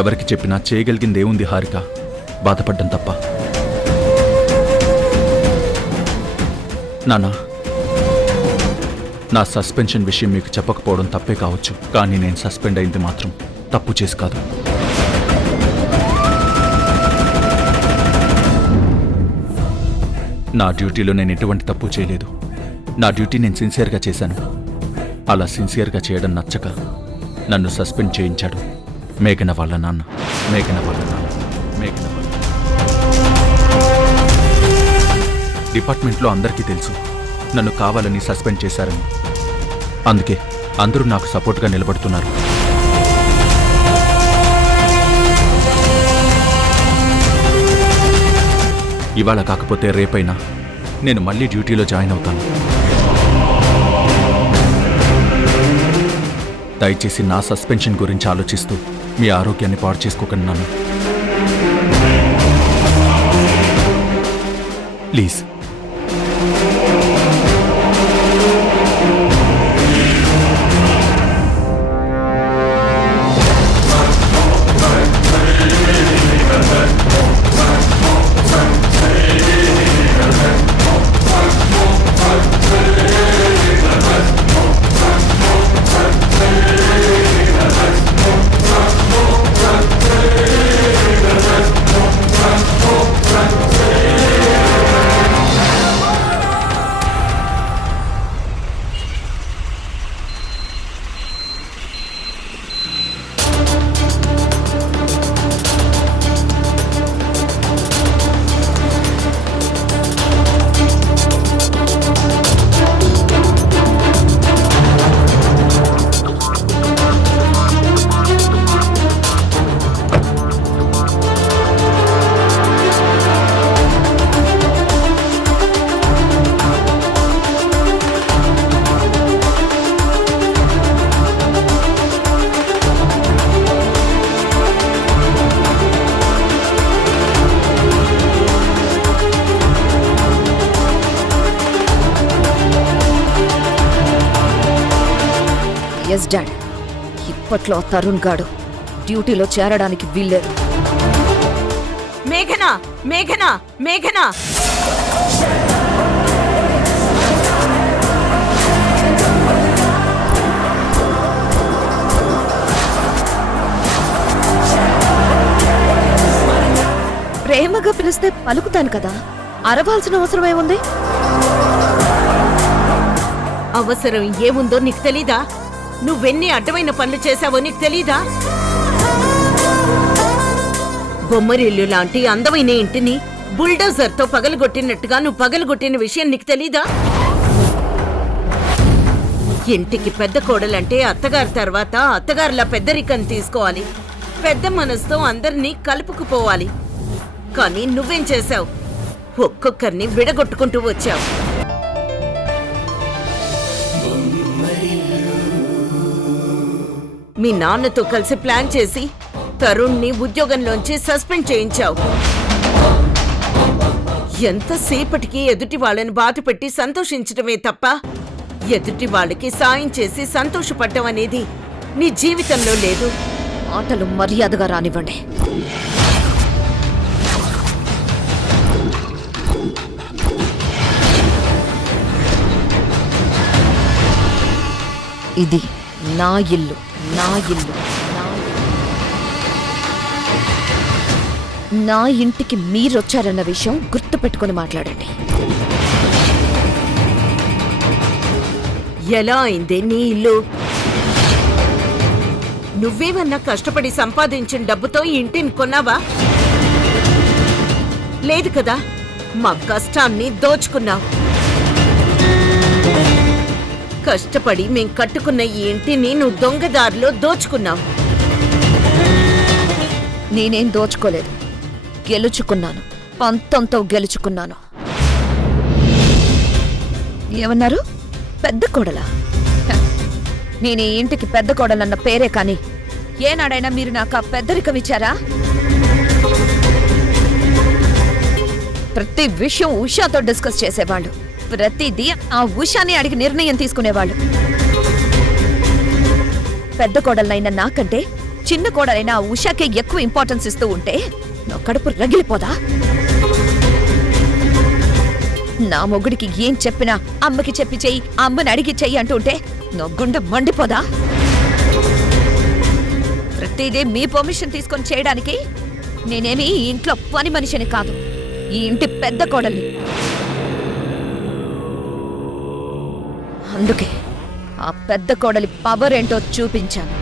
ఎవరికి చెప్పినా చేయగలిగిందేముంది హారిక? బాధపడ్డం తప్ప. నానా, నా సస్పెన్షన్ విషయం మీకు చెప్పకపోవడం తప్పే కావచ్చు, కానీ నేను సస్పెండ్ అయింది మాత్రం తప్పు చేసి కాదు. నా డ్యూటీలో నేను ఎటువంటి తప్పు చేయలేదు. నా డ్యూటీ నేను సిన్సియర్గా చేశాను. అలా సిన్సియర్గా చేయడం నచ్చక నన్ను సస్పెండ్ చేయించాడు మేఘన వాళ్ళ నాన్న. డిపార్ట్మెంట్లో అందరికీ తెలుసు నన్ను కావాలని సస్పెండ్ చేశారని. అందుకే అందరూ నాకు సపోర్ట్గా నిలబడుతున్నారు. ఇవాళ కాకపోతే రేపైనా నేను మళ్ళీ డ్యూటీలో జాయిన్ అవుతాను. దయచేసి నా సస్పెన్షన్ గురించి ఆలోచిస్తూ మీ ఆరోగ్యాన్ని పాడు చేసుకోకండి నాన్న. ప్లీజ్. ఎస్ డాడ్, ఇప్పట్లో తరుణ్ గాడు డ్యూటీలో చేరడానికి వీల్లేదు. మేఘనా, మేఘనా, మేఘనా! ప్రేమగా పిలిస్తే పలుకుతాను కదా, అరవాల్సిన అవసరం ఏముంది? అవసరం ఏముందో నీకు తెలీదా? నువ్వెన్ని అడ్డమైన పనులు చేశావో నీకు తెలీదా? బొమ్మరిల్లు లాంటి అందమైన ఇంటిని బుల్డోజర్తో పగలగొట్టినట్టుగా నువ్వు పగలగొట్టిన విషయం నీకు తెలీదా? ఇంటికి పెద్ద కోడలంటే అత్తగారి తర్వాత అత్తగారిలా పెద్దరికం తీసుకోవాలి, పెద్ద మనసుతో అందరినీ కలుపుకుపోవాలి. కానీ నువ్వేం చేశావు? ఒక్కొక్కరిని విడగొట్టుకుంటూ వచ్చావు. మీ నాన్నతో కలిసి ప్లాన్ చేసి తరుణ్ని ఉద్యోగంలోంచి సస్పెండ్ చేయించావు. ఎంతసేపటికి ఎదుటి వాళ్ళని బాధపెట్టి సంతోషించడమే తప్ప ఎదుటి వాళ్ళకి సాయం చేసి సంతోషపడటం అనేది నీ జీవితంలో లేదు. ఆటలు మర్యాదగా రానివ్వండి. ఇది నా ఇల్లు, నా ఇల్లు, నా ఇంటికి మీరొచ్చారన్న విషయం గుర్తుపెట్టుకుని మాట్లాడండి. ఎలా అయిందే నీ ఇల్లు? నువ్వేమన్నా కష్టపడి సంపాదించిన డబ్బుతో ఈ ఇంటిని కొన్నావా? లేదు కదా, మా కష్టాన్ని దోచుకున్నావు. కష్టపడి మేం కట్టుకున్న ఈ ఇంటిని నువ్వు దొంగదారిలో దోచుకున్నావు. నేనేం దోచుకోలేదు, గెలుచుకున్నాను. పంతంతో గెలుచుకున్నాను. ఏమన్నారు? పెద్ద కోడలా? నేను ఈ ఇంటికి పెద్ద కోడలన్న పేరే కాని ఏనాడైనా మీరు నాకు ఆ పెద్దరికం ఇచ్చారా? ప్రతి విషయం ఉషాతో డిస్కస్ చేసేవాళ్ళు. ప్రతిదీ ఆ ఉషాని అడిగి నిర్ణయం తీసుకునేవాళ్ళు. పెద్ద కోడలైన నాకంటే చిన్న కోడలైన ఆ ఉషాకే ఎక్కువ ఇంపార్టెన్స్ ఇస్తూ ఉంటే నా కడుపు రగిలిపోదా? నా మొగుడికి ఏం చెప్పినా అమ్మకి చెప్పి చెయ్యి, అమ్మని అడిగి చెయ్యి అంటుంటే నా గుండె మండిపోదా? ప్రతిదీ మీ పర్మిషన్ తీసుకొని చేయడానికి నేనేమి ఈ ఇంట్లో పని మనిషిని కాదు, ఈ ఇంటి పెద్ద కోడల్ని. అందుకే ఆ పెద్ద కోడలి పవర్ ఏంటో చూపించాను.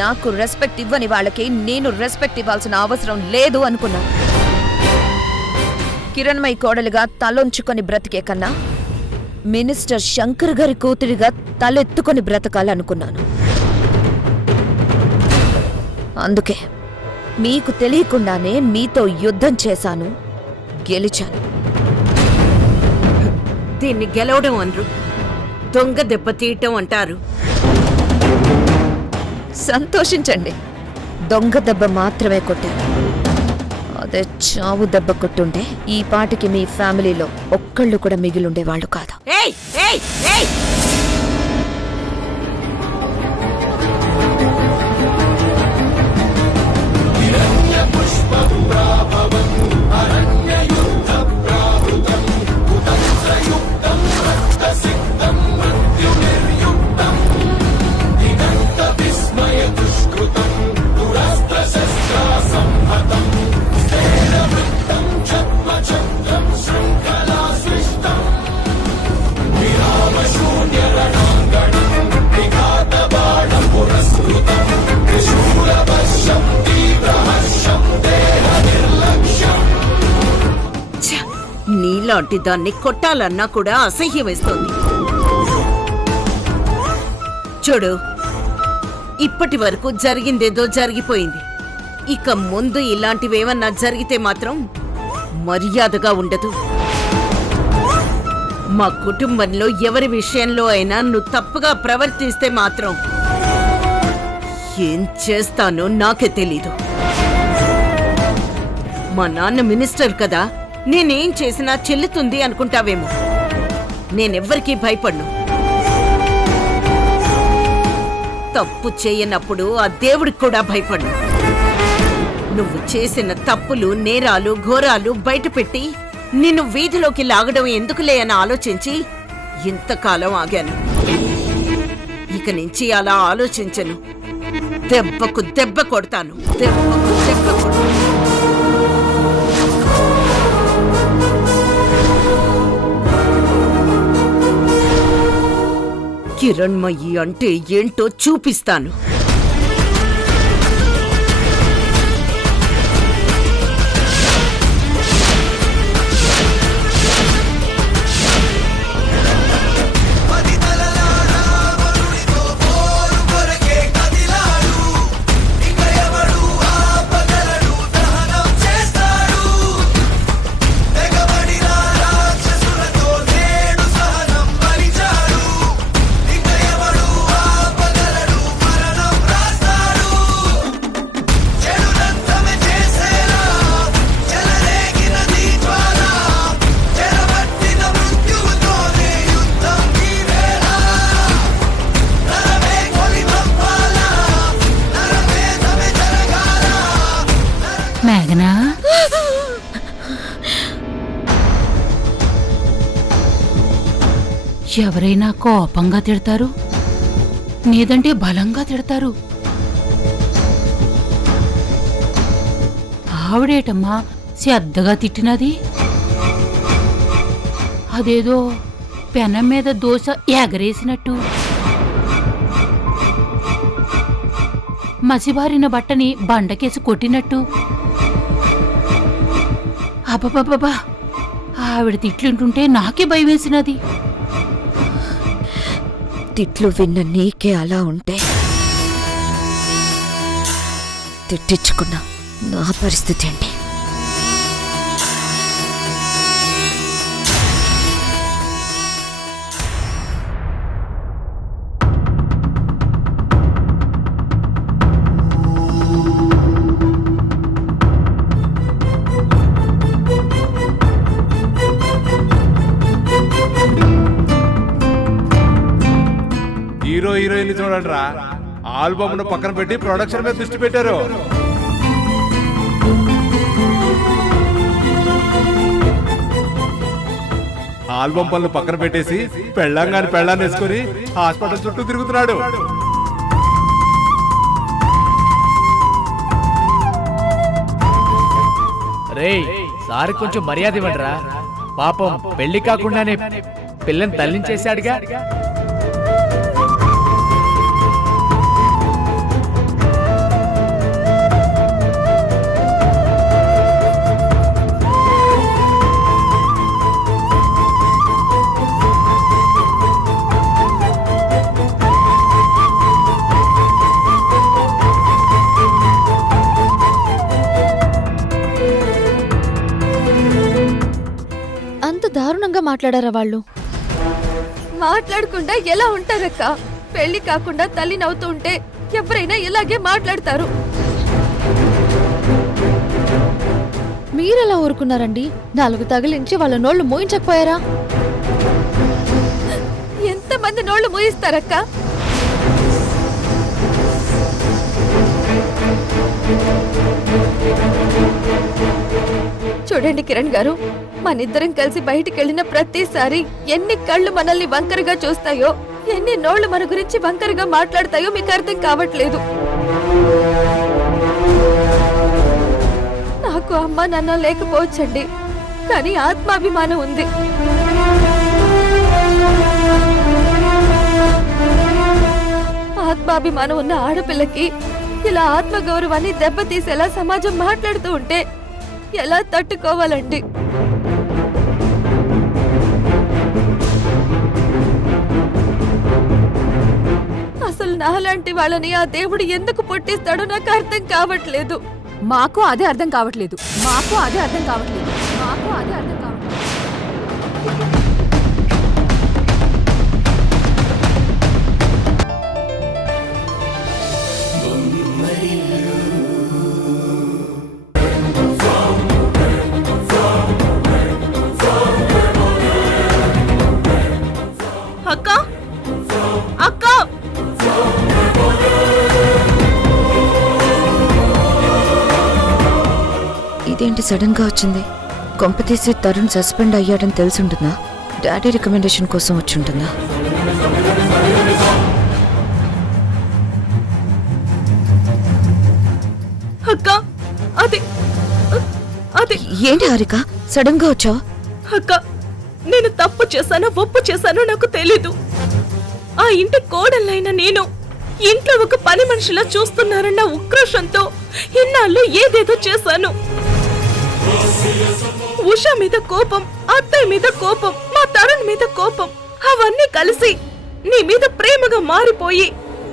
నాకు రెస్పెక్ట్ ఇవ్వని వాళ్ళకి నేను రెస్పెక్ట్ ఇవ్వాల్సిన అవసరం లేదు అనుకున్నాను. కిరణ్మయి కోడలిగా తలొంచుకొని బ్రతికే కన్నా మినిస్టర్ శంకర్ గారి కూతురిగా తలెత్తుకొని బ్రతకాలనుకున్నాను. అందుకే మీకు తెలియకుండానే మీతో యుద్ధం చేశాను, గెలిచాను. దీన్ని గెలవడం అనరు, దొంగ దెబ్బ తీయటం అంటారు. సంతోషించండి, దొంగ దెబ్బ మాత్రమే కొట్టాను. అదే చావు దెబ్బ కొట్టుంటే ఈ పాటికి మీ ఫ్యామిలీలో ఒక్కళ్ళు కూడా మిగిలుండేవాళ్ళు కాదు. ఏయ్ ఏయ్ ఏయ్ నీలాంటి దాన్ని కొట్టాలన్నా కూడా అసహ్యం వేస్తోంది. చూడు, ఇప్పటి వరకు జరిగిందేదో జరిగిపోయింది. ఇక ముందు ఇలాంటివేమన్నా జరిగితే మాత్రం మర్యాదగా ఉండదు. మా కుటుంబంలో ఎవరి విషయంలో అయినా నువ్వు తప్పుగా ప్రవర్తిస్తే మాత్రం ఏం చేస్తానో నాకే తెలీదు. మా నాన్న మినిస్టర్ కదా, నేనేం చేసినా చెల్లుతుంది అనుకుంటావేమో. నేనెవ్వరికీ భయపడ్ను. తప్పు చేయనప్పుడు ఆ దేవుడికి కూడా భయపడ్ను. నువ్వు చేసిన తప్పులు, నేరాలు, ఘోరాలు బయటపెట్టి నిన్ను వీధిలోకి లాగడం ఎందుకులే అని ఆలోచించి ఇంతకాలం ఆగాను. ఇక నుంచి అలా ఆలోచించను. దెబ్బకు దెబ్బ కొడతాను, దెబ్బకు దెబ్బ కొడతాను. కిరణ్మయి అంటే ఏంటో చూపిస్తాను. మేఘనా, ఎవరైనా కోపంగా తిడతారు, లేదంటే బలంగా తిడతారు. ఆవిడేటమ్మా శ్రద్ధగా తిట్టినది? అదేదో పెనం మీద దోశ ఎగరేసినట్టు, మసిబారిన బట్టని బండకేసి కొట్టినట్టు. అబ్బబ్బబ్బా, ఆవిడ తిట్లుంటుంటే నాకే భయం వేసినది. తిట్లు విన్న నీకే అలా ఉంటే తిట్టించుకున్నా నా పరిస్థితి ఏంటి? హీరో హీరోయిన్ చూడండి రా, ఆల్బమ్ ను పక్కన పెట్టి ప్రొడక్షన్ మీద దృష్టి పెట్టారు. ఆల్బమ్ పనులు పక్కన పెట్టేసి పెళ్ళంగాని పెళ్ళాన్ని వేసుకొని హాస్పిటల్ చుట్టూ తిరుగుతున్నాడు. రేయ్, సార్ కొంచెం మర్యాద ఇవ్వండిరా. పాపం పెళ్లి కాకుండానే పిల్లని తల్లించేశాడుగా. అంత దారుణంగా మాట్లాడారా వాళ్ళు? మాట్లాడకుండా ఎలా ఉంటారక్క? పెళ్లి కాకుండా తల్లి నవ్వుతూ ఉంటే ఎవరైనా ఇలాగే మాట్లాడతారు. మీరెలా ఊరుకున్నారండి? 4 తగిలించి వాళ్ళ నోళ్లు మూయించకపోయారా? ఎంతమంది నోళ్లు మూయిస్తారక్క? చూడండి కిరణ్ గారు, మనిద్దరం కలిసి బయటికి వెళ్ళిన ప్రతిసారి ఎన్ని కళ్ళు మనల్ని వంకరగా చూస్తాయో, ఎన్ని నోళ్లు మన గురించి వంకరగా మాట్లాడతాయో మీకు అర్థం కావట్లేదు. నాకు అమ్మ నాన్న లేకపోవచ్చండి, కానీ ఆత్మాభిమానం ఉంది. ఆత్మాభిమానం ఉన్న ఆడపిల్లకి ఇలా ఆత్మగౌరవాన్ని దెబ్బతీసేలా సమాజం మాట్లాడుతూ ఉంటే ఎలా తట్టుకోవాలండి? అసలు నాలాంటి వాళ్ళని ఆ దేవుడు ఎందుకు పుట్టిస్తాడో నాకు అర్థం కావట్లేదు. మాకు అదే అర్థం కావట్లేదు. అక్క అక్క, ఇదేంటి సడన్ గా వచ్చింది? కొంపతీసి తరుణ్ సస్పెండ్ అయ్యాడని తెలుసుంటుందా? డాడీ రికమెండేషన్ కోసం వచ్చుంటుందా? అక్క అది అది ఏంటి హారిక సడన్ గా వచ్చావు? అక్క, నేను తప్పు చేశానో ఒప్పు చేశానో నాకు తెలీదు. ఆ ఇంటి కోడళ్ళైన నేను ఇంట్లో ఒక పని మనిషిలా చూస్తున్నారన్న ఉక్రోషంతో ఇన్నాళ్ళు ఏదేదో చేశాను. ఉషా మీద కోపం, అత్తయ్య మీద కోపం, మా తరుణ్ మీద కోపం, అవన్నీ కలిసి నీ మీద ప్రేమగా మారిపోయి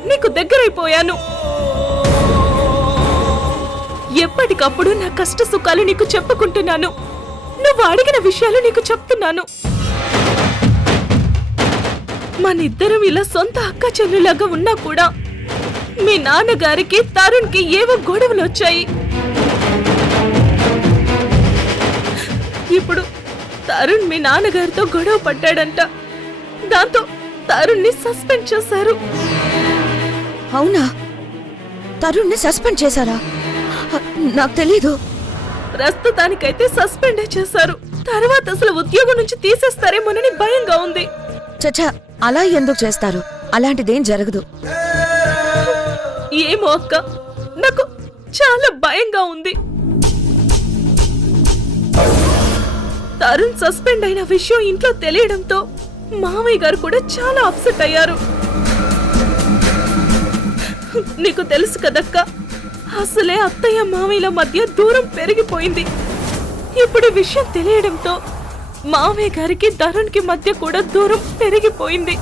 నీకు దగ్గరైపోయాను. ఎప్పటికప్పుడు నా కష్ట సుఖాలు నీకు చెప్పుకుంటున్నాను. నువ్వు అడిగిన విషయాలు నీకు చెప్తున్నాను. మనిద్దరం ఇలా సొంత అక్క చెల్లులాగా ఉన్నా కూడా మీ నాన్నగారికి తరుణ్కి ఏవో గొడవలు వచ్చాయి. ఇప్పుడు తరుణ్ మీ నాన్నగారితో గొడవ పడ్డాడంట. దాంతో తరుణ్ని సస్పెండ్ చేశారు. అవునా? తరుణ్ని సస్పెండ్ చేశారా? నాకు తెలీదు. ప్రస్తుతానికైతే సస్పెండే చేశారు. తర్వాత అసలు ఉద్యోగం నుంచి తీసేస్తారేమోనని భయంగా ఉంది. చచ్చా, అలా ఎందుకు చేస్తారు? అలాంటిదేం జరగదు. ఏమో అక్క, నాకు చాలా భయంగా ఉంది. తరుణ్ సస్పెండ్ అయిన విషయం ఇంట్లో తెలియడంతో మామయ్య గారు కూడా చాలా అప్సెట్ అయ్యారు. నీకు తెలుసు కదక్క, అసలే అత్తయ్య మామయ్యల మధ్య దూరం పెరిగిపోయింది. ఇప్పుడు విషయం తెలియడంతో మామయ్య గారికి తరుణ్కి మధ్య కూడా దూరం పెరిగిపోయింది.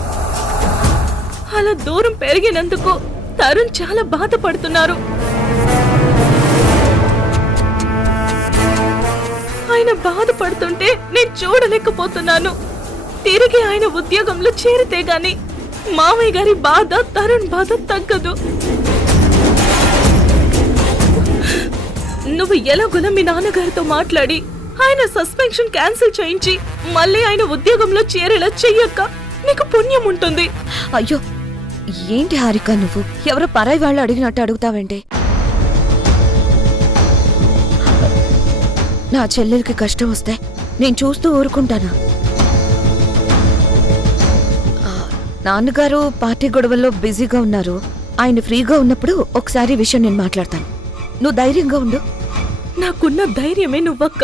అలా దూరం పెరిగినందుకు తరుణ్ చాలా బాధపడుతున్నారు. ఆయన బాధపడుతుంటే నేను చూడలేకపోతున్నాను. తిరిగి ఆయన ఉద్యోగంలో చేరితే గాని మామయ్య గారి బాధ, తరుణ్ బాధ తగ్గదు. నువ్వు ఎలాగోలా మీ నాన్నగారితో మాట్లాడి ఆయన సస్పెన్షన్ క్యాన్సిల్ చేయించి మళ్ళీ ఆయన ఉద్యోగంలో చేరేలా చెయ్యక్క, నీకు పుణ్యం ఉంటుంది. అయ్యో ఏంటి హారిక, నువ్వు ఎవరో పరాయి వాళ్ళు అడిగినట్టు అడుగుతావేంటి? నా చెల్లెలకి కష్టం వస్తే నేను చూస్తూ ఊరుకుంటానా? నాన్నగారు పార్టీ గొడవల్లో బిజీగా ఉన్నారు. ఆయన ఫ్రీగా ఉన్నప్పుడు ఒకసారి విషయం నేను మాట్లాడతాను. నువ్వు ధైర్యంగా ఉండు. నాకున్న ధైర్యమే నువ్వక్క,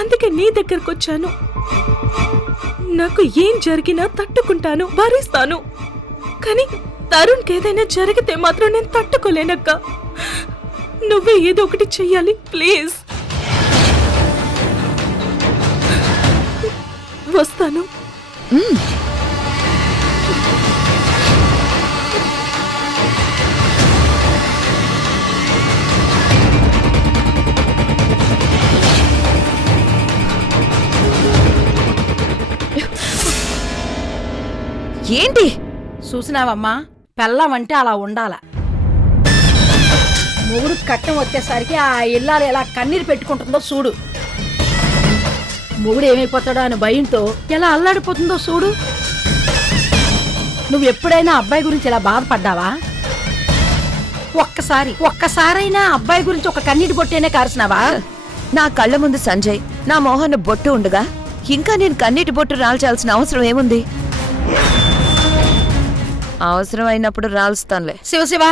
అందుకే నీ దగ్గరకు వచ్చాను. నాకు ఏం జరిగినా తట్టుకుంటాను, భరిస్తాను. కానీ తరుణ్కి ఏదైనా జరిగితే మాత్రం నేను తట్టుకోలేనక్క. నువ్వే ఏదో ఒకటి చెయ్యాలి ప్లీజ్. వస్తాను. ఏంటి చూసినావమ్మా, పెళ్ళమంటే అలా ఉండాల. మొగుడు కట్టం వచ్చేసరికి ఆ ఇల్లాలు ఎలా కన్నీరు పెట్టుకుంటుందో చూడు. మొగుడు ఏమైపోతాడో అని భయంతో ఎలా అల్లాడిపోతుందో చూడు. నువ్వు ఎప్పుడైనా అబ్బాయి గురించి ఇలా బాధపడ్డావా? ఒక్కసారైనా అబ్బాయి గురించి ఒక కన్నీటి బొట్టేనే కార్చినావా? నా కళ్ళ ముందు సంజయ్, నా మోహన్ బొట్టు ఉండగా ఇంకా నేను కన్నీటి బొట్టు రాల్చాల్సిన అవసరం ఏముంది? అవసరం అయినప్పుడు రాల్స్తానులే. శివశివ,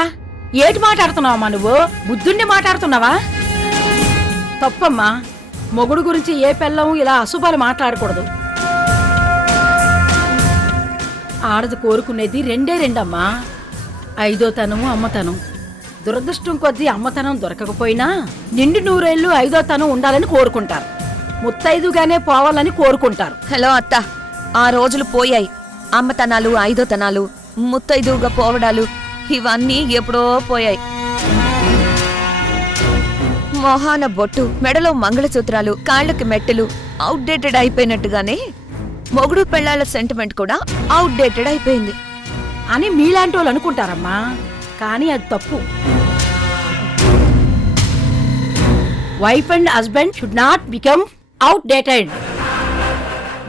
ఏటి మాట్లాడుతున్నావమ్మా నువ్వు? బుద్ధుండి మాట్లాడుతున్నావా? తప్పమ్మా. మొగుడు గురించి ఏ పెళ్ళం ఇలా అశుభాలు మాట్లాడకూడదు. ఆడది కోరుకునేది రెండమ్మా, ఐదోతనము అమ్మతనం. దురదృష్టం కొద్దీ అమ్మతనం దొరకకపోయినా నిండు నూరేళ్లు ఐదోతనం ఉండాలని కోరుకుంటారు. ముత్తైదుగానే పోవాలని కోరుకుంటారు. హలో అత్త, ఆ రోజులు పోయాయి. అమ్మతనాలు, ఐదోతనాలు, ముత్తైదుగా పోవడాలు ఇవన్నీ ఎప్పుడో పోయాయి. మొహాన బొట్టు, మెడలో మంగళసూత్రాలు, కాళ్ళకి మెట్టెలు అవుట్డేటెడ్ అయిపోయినట్టుగానే మొగుడు పెళ్ళాల సెంటిమెంట్ కూడా అవుట్డేటెడ్ అయిపోయింది అని మీలాంటి వాళ్ళు అనుకుంటారమ్మా. కానీ అది తప్పు. Wife and husband should not become outdated.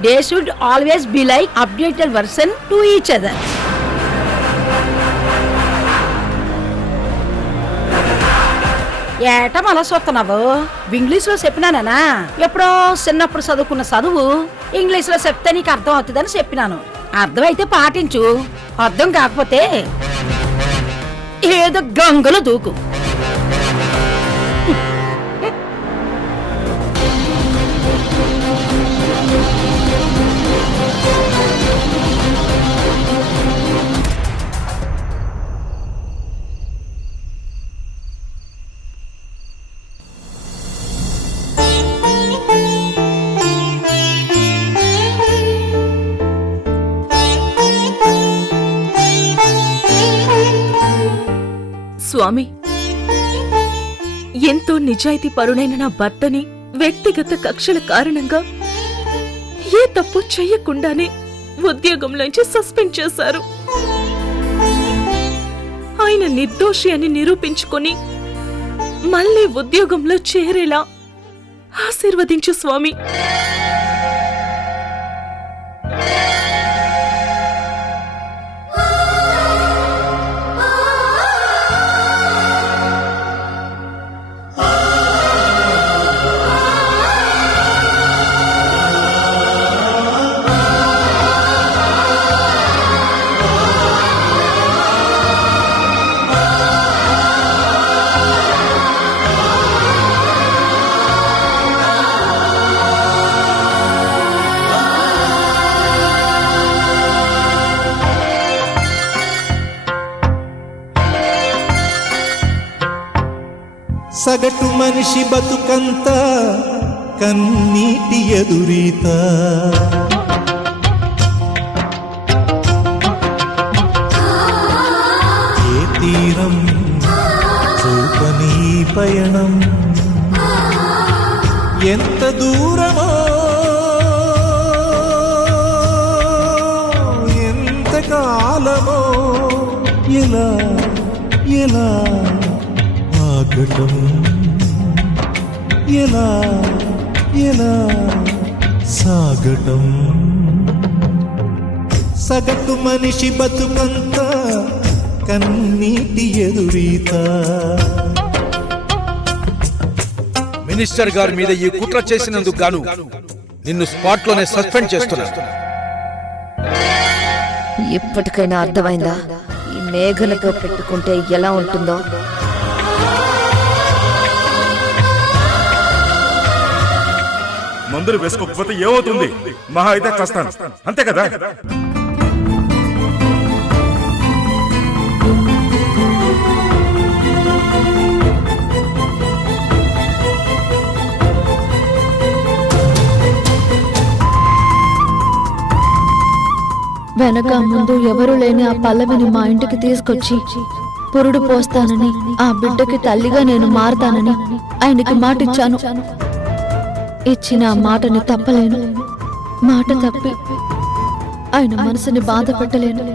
They should always be like updated version to each other. ఏట మళ్ళా చూస్తున్నావు? ఇంగ్లీష్లో చెప్పినానా? ఎప్పుడో చిన్నప్పుడు చదువుకున్న చదువు ఇంగ్లీష్లో చెప్తే నీకు అర్థం అవుతుందని చెప్పినాను. అర్థమైతే పాటించు, అర్థం కాకపోతే ఏదో గంగలో దూకు. స్వామి, ఎంతో నిజాయితీ పరుడైన నా భర్తని వ్యక్తిగత కక్షల కారణంగా ఏ తప్పు చెయ్యకుండానే ఉద్యోగంలోంచి సస్పెండ్ చేశారు. ఆయన నిర్దోషి అని నిరూపించుకొని మళ్ళీ ఉద్యోగంలో చేరేలా ఆశీర్వదించు స్వామి. సగటు మనిషి బతుకంత కన్నీటి ఎదురీత. తీరం చూపని ఈ పయనం ఎంత దూరమో ఎంత కాలమో ఎలా ఎలా ఆగటం ఎలా ఎలా సాగటం సగటు మనిషి బతుకంత కన్నీటి ఎదురీత మినిస్టర్ గారి మీద ఈ కుట్ర చేసినందుకు గాను నిన్ను స్పాట్ లోనే సస్పెండ్ చేస్తున్నాను. ఇప్పటికైనా అర్థమైందా ఈ మేఘలతో పెట్టుకుంటే ఎలా ఉంటుందో? మందులు వేసుకోకపోతే ఏమవుతుంది? మహా అయితే చేస్తాను, అంతే కదా? వెనక ముందు ఎవరు లేని ఆ పల్లవిని మా ఇంటికి తీసుకొచ్చి పురుడు పోస్తానని, ఆ బిడ్డకి తల్లిగా నేను మారతానని ఆయనకి మాటిచ్చాను. ఇచ్చిన ఆ మాటని తప్పలేను. మాట తప్పి ఆయన మనసుని బాధ పెట్టలేను.